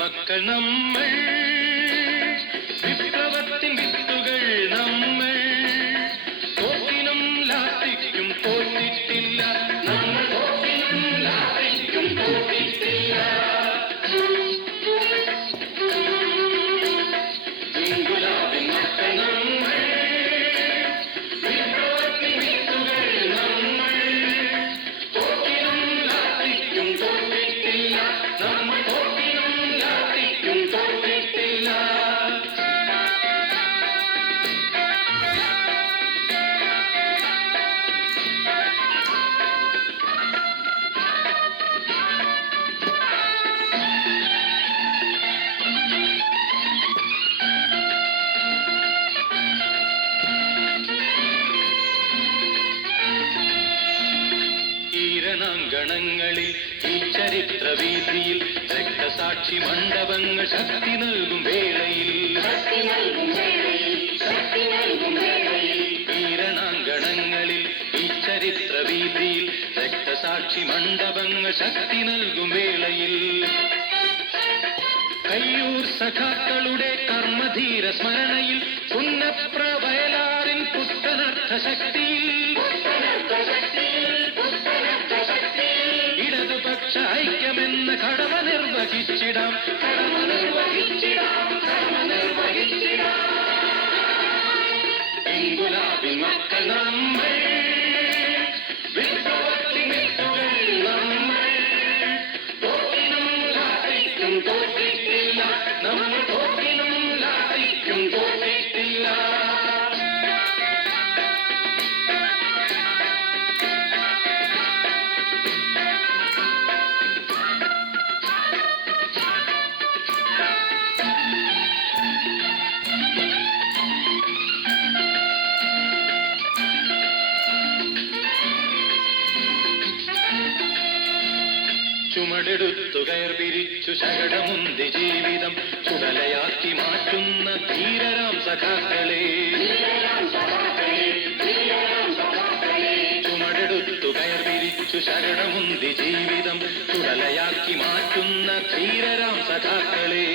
മക്കൾ നമ്മൾ, വിപ്ലവത്തിൻ വിത്തുകൾ നമ്മൾ. തോക്കിനും ലാത്തിക്കും തോറ്റിട്ടില്ല, നമ്മൾ തോക്കിനും ലാത്തിക്കും തോറ്റിട്ടില്ല. ഇൻകുലാബിൻ മക്കൾ നമ്മൾ, വിപ്ലവത്തിൻ വിത്തുകൾ നമ്മൾ. തോക്കിനും ലാത്തിക്കും തോറ്റിട്ടില്ല, നമ്മൾ തോക്കിനും ലാത്തിക്കും തോറ്റിട്ടില്ല. ഈരണാങ്കണങ്ങളിൽ ഈ ചരിത്രവീതിയിൽ രക്തസാക്ഷി മണ്ഡപങ്ങൾ ശക്തി നൽകും വേളയിൽ, ഈരണാങ്കണങ്ങളിൽ ഈ ചരിത്രവീതിയിൽ രക്തസാക്ഷി മണ്ഡപങ്ങൾ ശക്തി നൽകും വേളയിൽ, കയ്യൂർ സഖാക്കളുടെ കർമ്മധീര സ്മരണയിൽ പുന്നപ്ര വയലാറിൻ പുത്തനർത്ഥ ശക്തിയിൽ, ഇടതുപക്ഷ ഐക്യമെന്ന കടമ നിർവഹിച്ചിടാം, കടമ നിർവഹിച്ചിടാം, കടമ നിർവഹിച്ചിടാം. ഇൻകുലാബിൻ മക്കൾ നമ്മൾ, വിപ്ലവത്തിൻ വിത്തുകൾ നമ്മൾ. തോക്കിനും ലാത്തിക്കും തോറ്റിട്ടില്ല, നമ്മൾ തോക്കിനും ലാത്തിക്കും തോറ്റിട്ടില്ല. ചുമടെടുത്തു കയർ പിരിച്ചു ശകടമുന്തി ജീവിതം ചുടലയാക്കി മാറ്റുന്ന ധീരരാം സഖാക്കളെ, ചുമടെടുത്തു കയർ പിരിച്ചു ശകടമുന്തി ജീവിതം ചുടലയാക്കി മാറ്റുന്ന ധീരരാം സഖാക്കളെ.